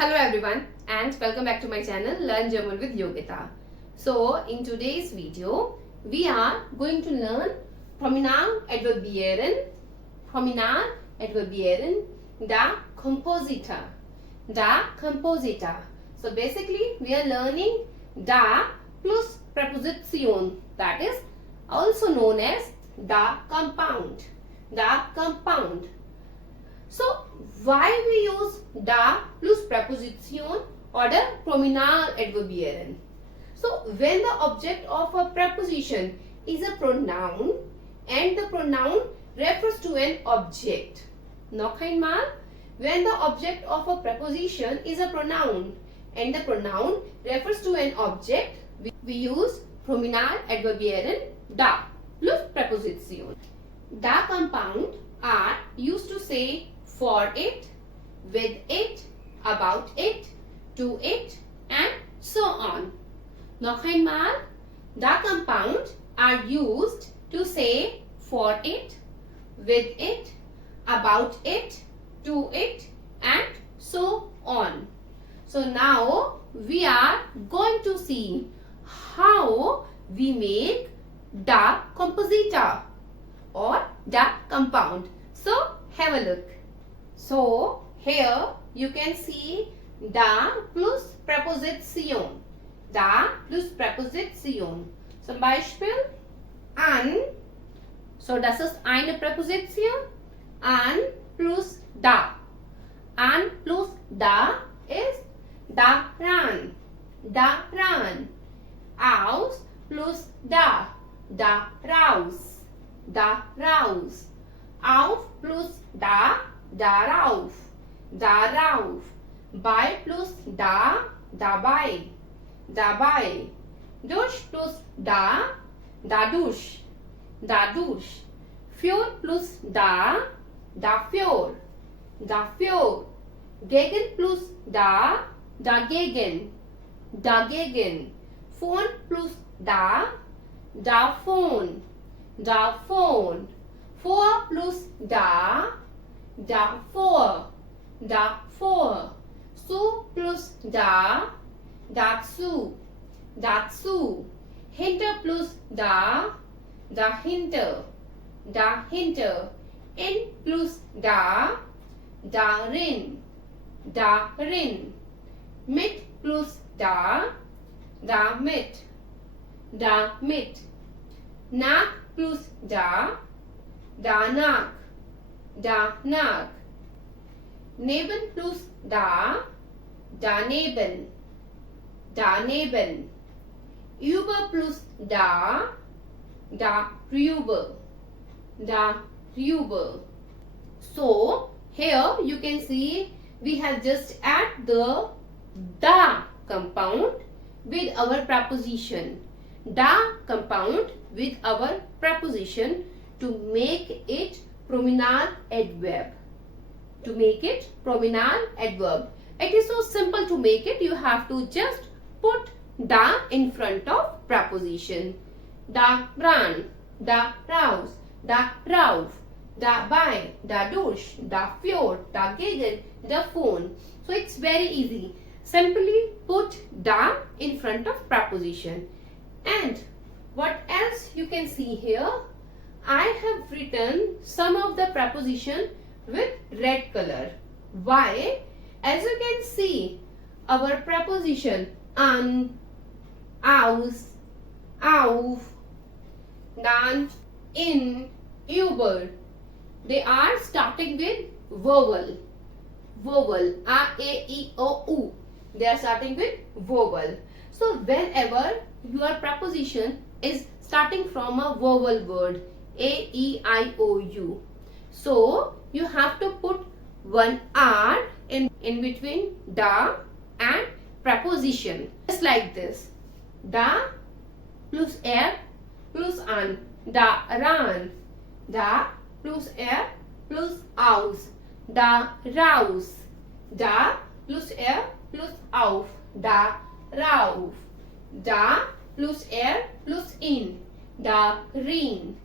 Hello everyone and welcome back to my channel Learn German with Yogeeta. So in today's video we are going to learn Pronominaladverbien, da Komposita. So basically we are learning da plus preposition, that is also known as da compound. So why we use da plus preposition or the Pronominaladverbien? So when the object of a preposition is a pronoun and the pronoun refers to an object. Noch einmal, when the object of a preposition is a pronoun and the pronoun refers to an object, we use Pronominaladverbien da plus preposition. Da compound are used to say for it, with it, about it, to it, and so on. Noch einmal, da compound are used to say for it, with it, about it, to it, and so on. So now we are going to see how we make da Komposita or da compound. So have a look. So here you can see da plus preposition. Zum Beispiel an. So das ist eine Präposition. An plus da. An plus da ist daran. Aus plus da. Daraus. Auf plus da. Darauf. Bei plus da. Dabei. Durch plus da. Dadurch. Für plus da. Dafür. Gegen plus da. Dagegen. Von plus da. Davon. Vor plus da. Davor. Zu plus da. Dazu. Hinter plus da. Dahinter. In plus da. Darin. Mit plus da. Damit. Nach plus da. Danach. Neben plus da. Daneben. Über plus da. Darüber. So here you can see we have just add the da compound with our preposition. Da compound with our preposition to make it Pronominaladverb. It is so simple to make it. You have to just put da in front of preposition. Daran, daraus, darauf, dabei, dadurch, dafür, dagegen, davon. So it's very easy. Simply put da in front of preposition. And what else you can see here? I have written some of the preposition with red color. Why? As you can see, our preposition an, aus, auf, dann, in, über, they are starting with vowel. A, E, I, O, U. They are starting with vowel. So whenever your preposition is starting from a vowel word, A, E, I, O, U. So you have to put one R in between da and preposition. Just like this. Da plus plus an. Daran. Da plus plus aus. Daraus. Da plus plus auf. Darauf. Da plus plus in. Darin.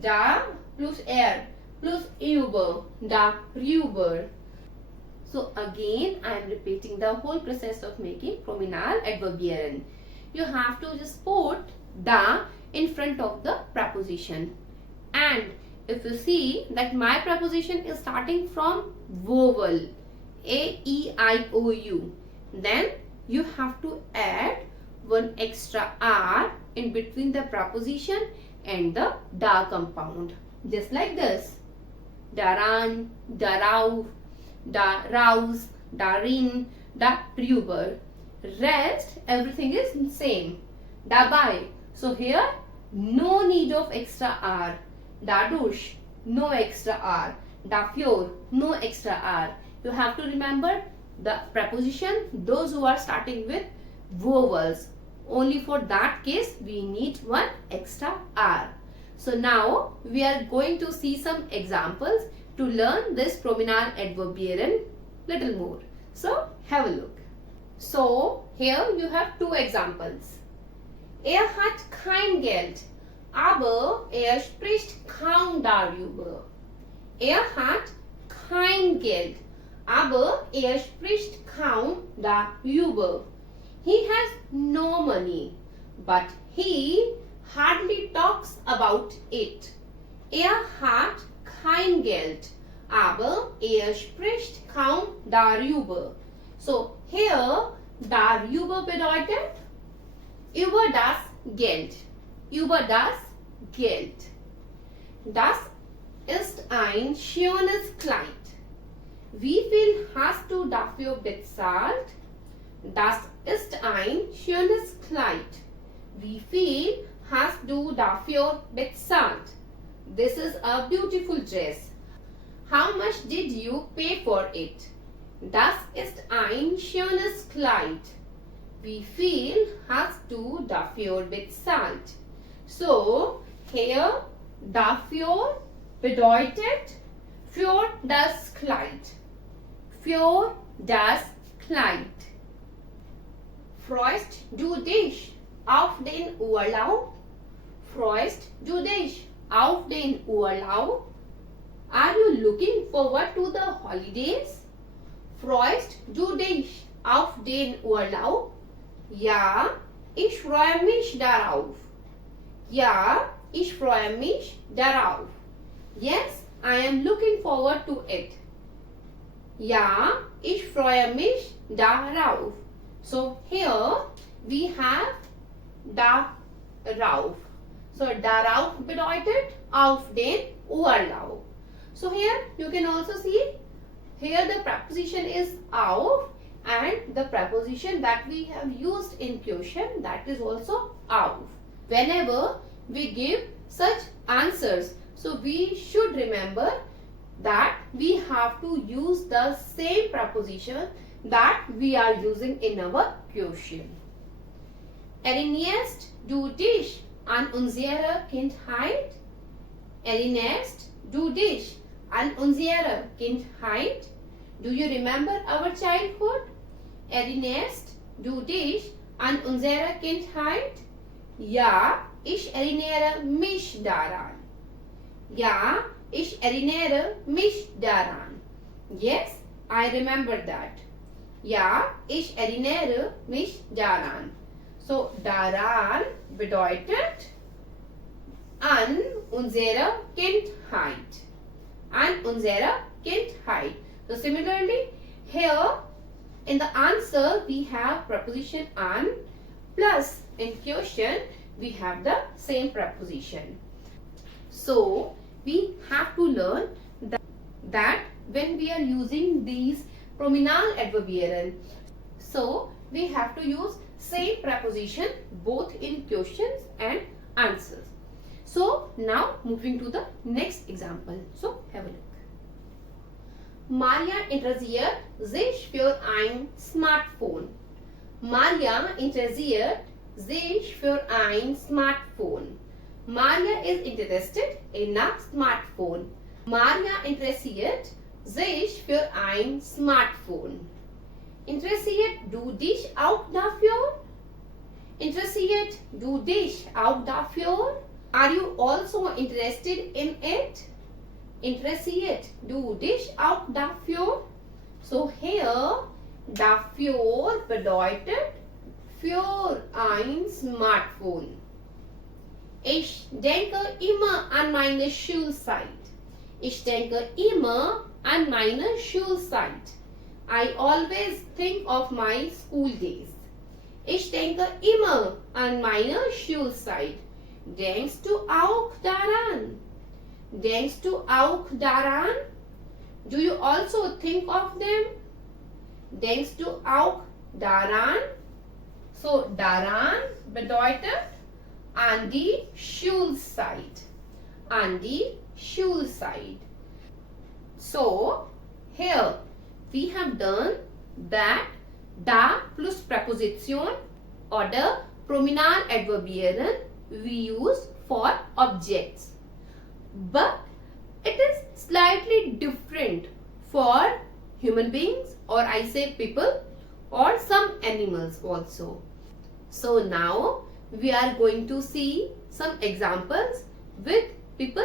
Da plus plus über. Darüber. So again I am repeating the whole process of making Pronominaladverbien. You have to just put da in front of the preposition. And if you see that my preposition is starting from vowel A, E, I, O, U, then you have to add one extra R in between the preposition and the da compound. Just like this. Daran, darauf, daraus, darin, darüber. Rest, everything is same. Dabei. So here, no need of extra R. Dadurch, no extra R. Dafür, no extra R. You have to remember the preposition, those who are starting with vowels. Only for that case, we need one extra R. So now, we are going to see some examples to learn this Pronominaladverbien little more. So, have a look. So, here you have two examples. Er hat kein Geld, aber er spricht kaum darüber. Er hat kein Geld, aber er spricht kaum darüber. He has no money, but he hardly talks about it. Er hat kein Geld, aber er spricht kaum darüber. So, here, darüber bedeutet über das Geld. Über das Geld. Das ist ein schönes Kleid. Wie viel hast du dafür bezahlt? Das ist ein schönes Kleid. Wie viel hast du dafür bezahlt? This is a beautiful dress. How much did you pay for it? Das ist ein schönes Kleid. Wie viel hast du dafür bezahlt? So, here, dafür bedeutet für das Kleid. Für das Kleid. Freust du dich auf den Urlaub? Freust du dich auf den Urlaub? Are you looking forward to the holidays? Freust du dich auf den Urlaub? Ja, ich freue mich darauf. Ja, ich freue mich darauf. Yes, I am looking forward to it. Ja, ich freue mich darauf. So here we have darauf. So darauf bedeutet auf den Urlaub. So here you can also see here the preposition is auf and the preposition that we have used in question, that is also auf. Whenever we give such answers, so we should remember that we have to use the same preposition that we are using in our question. Erinnerst du dich an unsere Kindheit? Erinnerst du dich an unsere Kindheit? Do you remember our childhood? Erinnerst du dich an unsere Kindheit? Ja, ich erinnere mich daran. Ja, ich erinnere mich daran. Yes, I remember that. Ja, ich erinnere mich daran. So, daran bedeutet an unsere Kindheit. An unsere Kindheit. So, similarly, here in the answer we have preposition an plus in question we have the same preposition. So, we have to learn that when we are using these Pronominaladverbien, so we have to use same preposition both in questions and answers. So, now moving to the next example. So, have a look. Maria interessiert sich für ein Smartphone. Maria interessiert sich für ein Smartphone. Maria is interested in a smartphone. Maria interessiert sich für ein Smartphone. Interessiert du dich auch dafür? Interessiert du dich auch dafür? Are you also interested in it? Interessiert du dich auch dafür? So here dafür bedeutet für ein Smartphone. Ich denke immer an meine Schulzeit. Ich denke immer an meine Schulzeit. I always think of my school days. Ich denke immer an meine Schulzeit. Denkst du auch daran? Denkst du auch daran? Do you also think of them? Denkst du auch daran? So, daran bedeutet an die Schulzeit. An die Schulzeit. So, here we have done that da plus preposition oder Pronominaladverbien we use for objects. But it is slightly different for human beings, or I say people, or some animals also. So now we are going to see some examples with people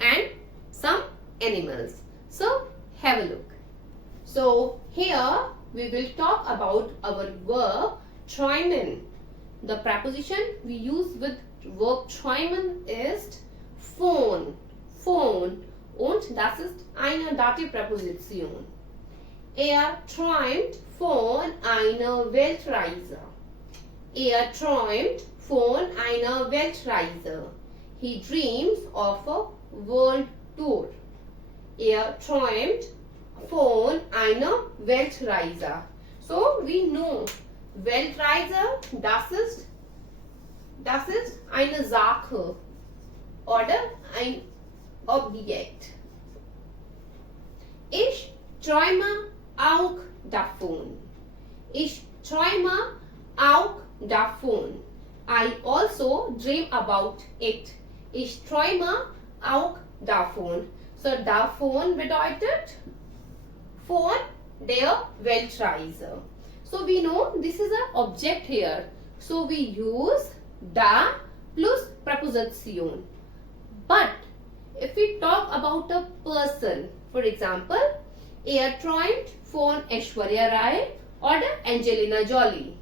and some animals. So have a look. So here we will talk about our verb träumen. The preposition we use with verb träumen is phone. Phone. Und das ist eine Dativpräposition. Träumt von einer Weltreise. Träumt von einer Weltreise. He dreams of a world tour. Träumt von einer Weltreise. So we know Weltreise, das ist eine Sache oder ein Objekt. Ich träume auch davon. Ich träume auch davon. I also dream about it. Ich träume auch davon. So davon bedeutet von der Weltreise. So we know this is an object here. So we use da plus preposition. But if we talk about a person, for example, träumt von Aishwarya Rai oder Angelina Jolie.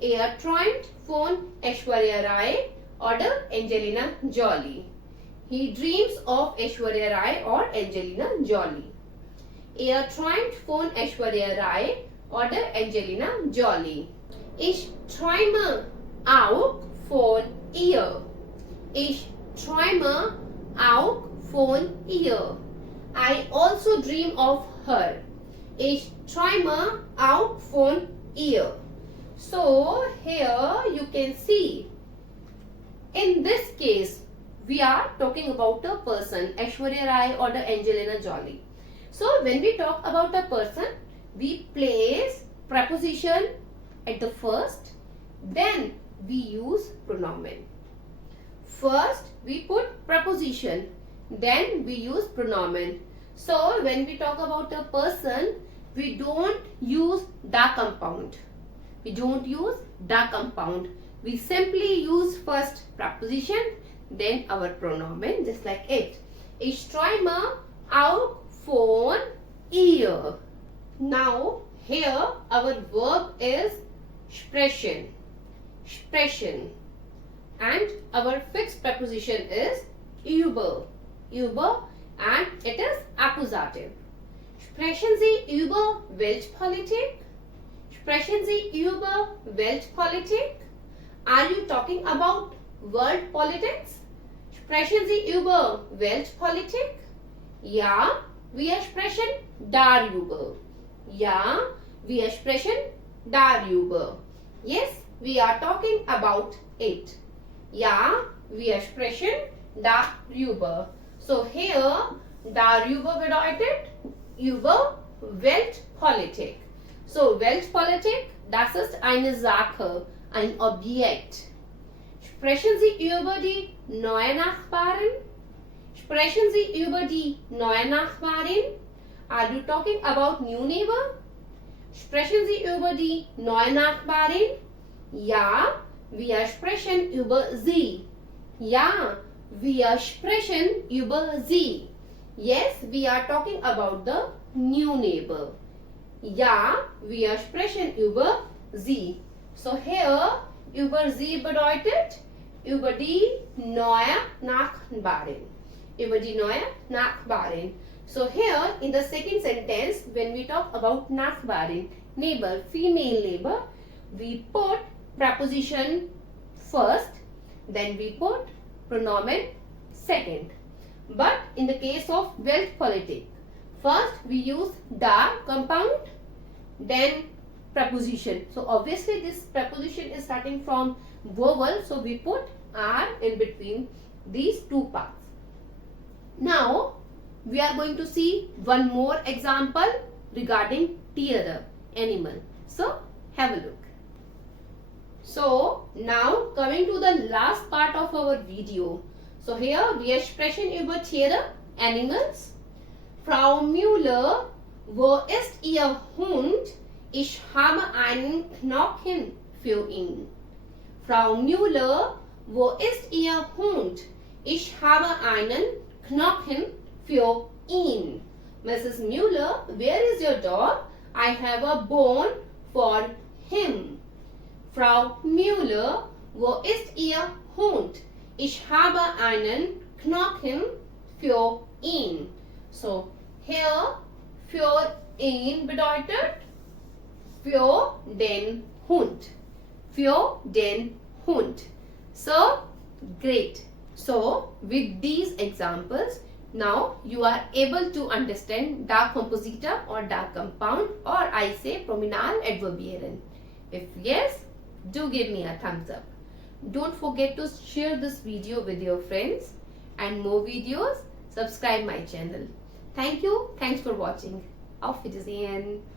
Träumt von Aishwarya Rai oder Angelina Jolie. He dreams of Aishwarya Rai or Angelina Jolie. Träumt von Aishwarya Rai oder Angelina Jolie. Ich träume auch von ihr. Ich träume auch von ihr. I also dream of her. Ich träume auch von ihr. So here you can see, in this case we are talking about a person, Aishwarya Rai or the Angelina Jolie. So when we talk about a person, we place preposition at the first, then we use pronoun. First we put preposition, then we use pronoun. So when we talk about a person, we don't use da compound. We don't use da compound. We simply use first preposition, then our pronoun, just like it. Ich träume auch von ihr. Now here our verb is sprechen. Sprechen. And our fixed preposition is über. Über, and it is accusative. Sprechen Sie über Weltpolitik? Sprechen Sie über Weltpolitik? Are you talking about world politics? Sprechen Sie über Weltpolitik? Ja, wir sprechen darüber. Ja, wir sprechen darüber. Yes, we are talking about it. Ja, wir sprechen darüber. So here, darüber bedeutet über Weltpolitik. So Weltpolitik, das ist eine Sache, ein Objekt. Sprechen Sie über die neue Nachbarin? Sprechen Sie über die neue Nachbarin? Are you talking about new neighbor? Sprechen Sie über die neue Nachbarin? Ja, wir sprechen über sie. Ja, wir sprechen über sie. Yes, we are talking about the new neighbor. Ja, wir sprechen über sie. So here, über sie bedeutet über die neue Nachbarin. Über die neue Nachbarin. So here in the second sentence, when we talk about Nachbarin, neighbor, female neighbor, we put preposition first, then we put pronoun second. But in the case of Weltpolitik, first we use da compound, then preposition. So obviously this preposition is starting from vowel, so we put R in between these two parts. Now we are going to see one more example regarding Tiere, animal. So have a look. So now coming to the last part of our video. So here wir sprechen über Tiere, animals. Frau Müller, wo ist Ihr Hund? Ich habe einen Knochen für ihn. Frau Müller, wo ist Ihr Hund? Ich habe einen Knochen für ihn. Mrs. Müller, where is your dog? I have a bone for him. Frau Müller, wo ist Ihr Hund? Ich habe einen Knochen für ihn. So here für ihn bedeutet für den Hund. Für den Hund. So great. So with these examples, now you are able to understand da Komposita or da compound, or I say Pronominaladverbien. If yes, do give me a thumbs up. Don't forget to share this video with your friends, and more videos, subscribe my channel. Thank you. Thanks for watching. Auf Wiedersehen.